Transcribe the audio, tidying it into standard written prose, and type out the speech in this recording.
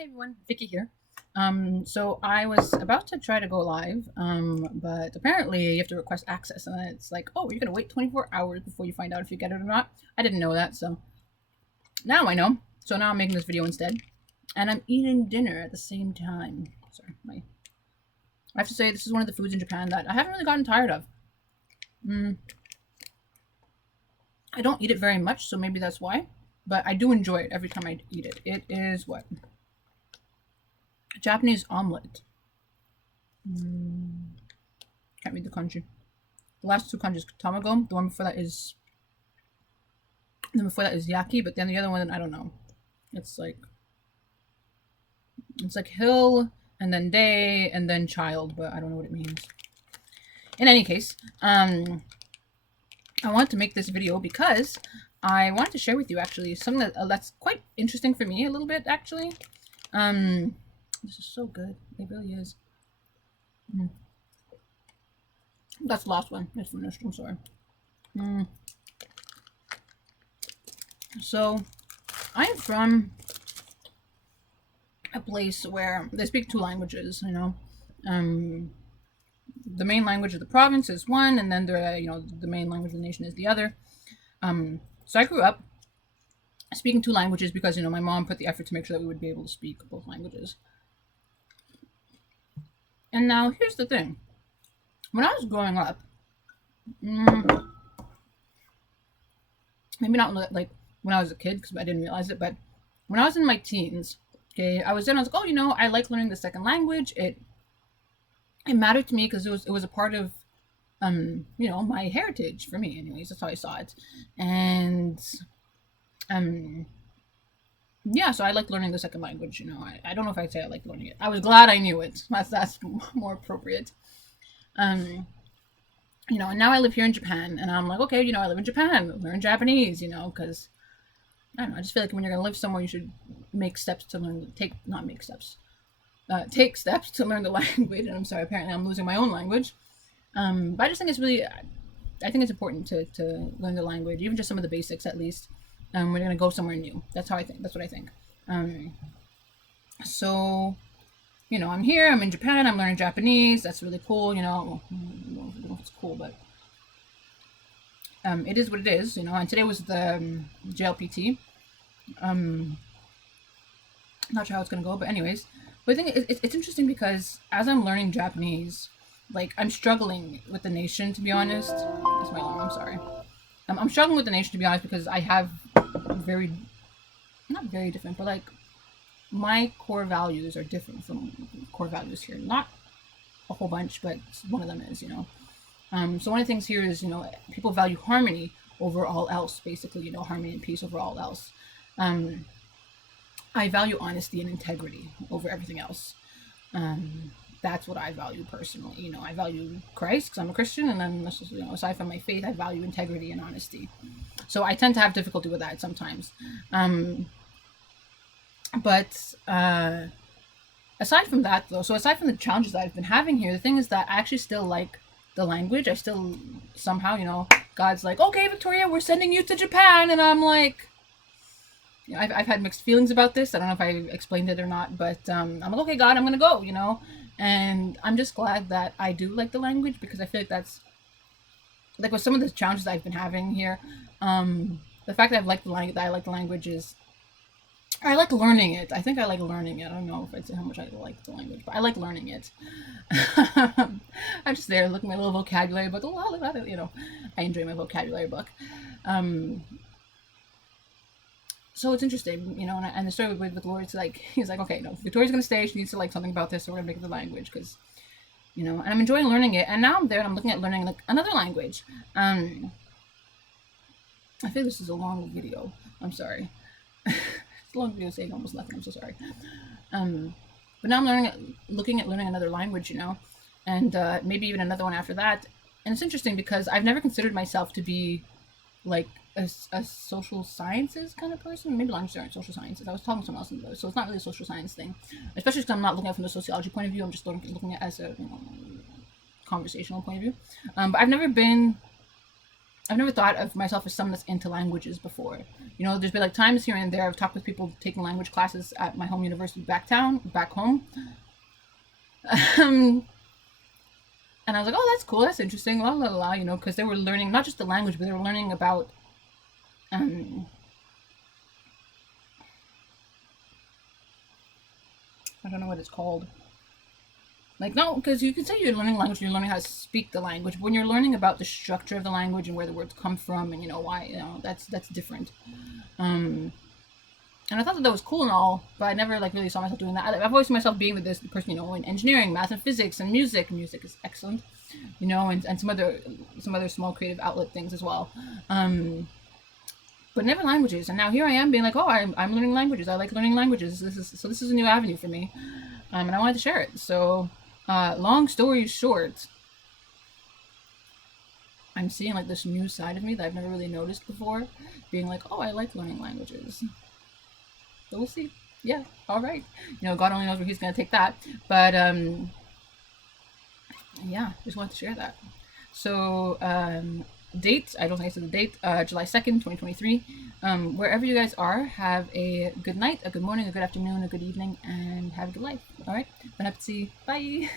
Hey everyone, Vicky here. So I was about to try to go live, but apparently you have to request access, and it's like, oh, you're gonna wait 24 hours before you find out if you get it or not. I didn't know that, so now I know. So now I'm making this video instead, and I'm eating dinner at the same time. Sorry, I have to say this is one of the foods in Japan that I haven't really gotten tired of. I don't eat it very much, so maybe that's why, but I do enjoy it every time I eat it. It is what? Japanese omelet. Can't read the kanji. The last two kanjis, tamago. The one before that is yaki, but then the other one I don't know. It's like hill and then day and then child, but I don't know what it means. In any case, I wanted to make this video because I wanted to share with you actually something that's quite interesting for me a little bit actually. This is so good. It really is. That's the last one. It's finished. I'm sorry. So, I'm from a place where they speak two languages. You know, the main language of the province is one, and then the main language of the nation is the other. So I grew up speaking two languages because my mom put the effort to make sure that we would be able to speak both languages. And now here's the thing. When I was growing up, maybe not like when I was a kid because I didn't realize it, but when I was in my teens, okay, I was like, oh, I like learning the second language. It mattered to me because it was a part of my heritage for me. Anyways, that's how I saw it, and yeah, so I like learning the second language. I don't know if I'd say I like learning it. I was glad I knew it. That's more appropriate. And now I live here in Japan, and I'm like, okay, I live in Japan, learn Japanese, because I don't know. I just feel like when you're gonna live somewhere, you should make steps to learn. Take steps to learn the language. And I'm sorry, apparently I'm losing my own language. But I just think I think it's important to learn the language, even just some of the basics at least. When you're gonna go somewhere new. That's how I think. That's what I think. So, I'm here. I'm in Japan. I'm learning Japanese. That's really cool. Well, I don't know if it's cool, but it is what it is. And today was the JLPT. Not sure how it's gonna go, but anyways. But I think it's interesting because as I'm learning Japanese, like I'm struggling with the nation, to be honest. That's my alarm. I'm sorry. I'm struggling with the nation, to be honest, because I have not very different, but like my core values are different from core values here. Not a whole bunch, but one of them is. So one of the things here is people value harmony over all else. Basically, harmony and peace over all else. I value honesty and integrity over everything else. That's what I value personally. I value Christ because I'm a Christian, and then aside from my faith, I value integrity and honesty. So I tend to have difficulty with that sometimes. But aside from that, though, so aside from the challenges that I've been having here, the thing is that I actually still like the language. I still somehow, God's like, okay, Victoria, we're sending you to Japan, and I'm like, I've had mixed feelings about this. I don't know if I explained it or not, but I'm like, okay, God, I'm gonna go, and I'm just glad that I do like the language because I feel like that's like with some of the challenges I've been having here. The fact that I like the language is I like learning it. I think I like learning it. I don't know if I'd say how much I like the language, but I like learning it. I'm just there looking at my little vocabulary book. I enjoy my vocabulary book. So it's interesting, and the story with Lord, it's like, he's like, okay, no, Victoria's going to stay. She needs to like something about this, so we're going to make it the language because, and I'm enjoying learning it. And now I'm there and I'm looking at learning like another language. I think this is a long video. I'm sorry. It's a long video saying almost nothing. I'm so sorry. But now I'm looking at learning another language, and maybe even another one after that. And it's interesting because I've never considered myself to be like a social sciences kind of person. Maybe languages aren't social sciences. I was talking to someone else about it, so it's not really a social science thing. Especially because I'm not looking at it from the sociology point of view. I'm just looking at it as a conversational point of view. But I've never been I've never thought of myself as someone that's into languages before. You know, there's been like times here and there I've talked with people taking language classes at my home university back home. Um, and I was like, oh, that's cool, that's interesting, la la la, you know, because they were learning not just the language, but they were learning about um, I don't know what it's called. Like, no, because you can say you're learning language, you're learning how to speak the language. But when you're learning about the structure of the language and where the words come from, and you know why, you know that's different. Um, and I thought that that was cool and all, but I never like really saw myself doing that. I've always seen myself being with this person, you know, in engineering, math, and physics, and music. Music is excellent, you know, and some other small creative outlet things as well. Um, but never languages. And now here I am being like, oh, I'm learning languages. I like learning languages. This is a new avenue for me, and I wanted to share it. So, long story short, I'm seeing like this new side of me that I've never really noticed before, being like, oh, I like learning languages. So we'll see. Yeah, all right. You know, God only knows where He's gonna take that. But yeah, just wanted to share that. So date, I don't think I said the date, July 2nd, 2023. Wherever you guys are, have a good night, a good morning, a good afternoon, a good evening, and have a good life. All right. Bon appetit. Bye.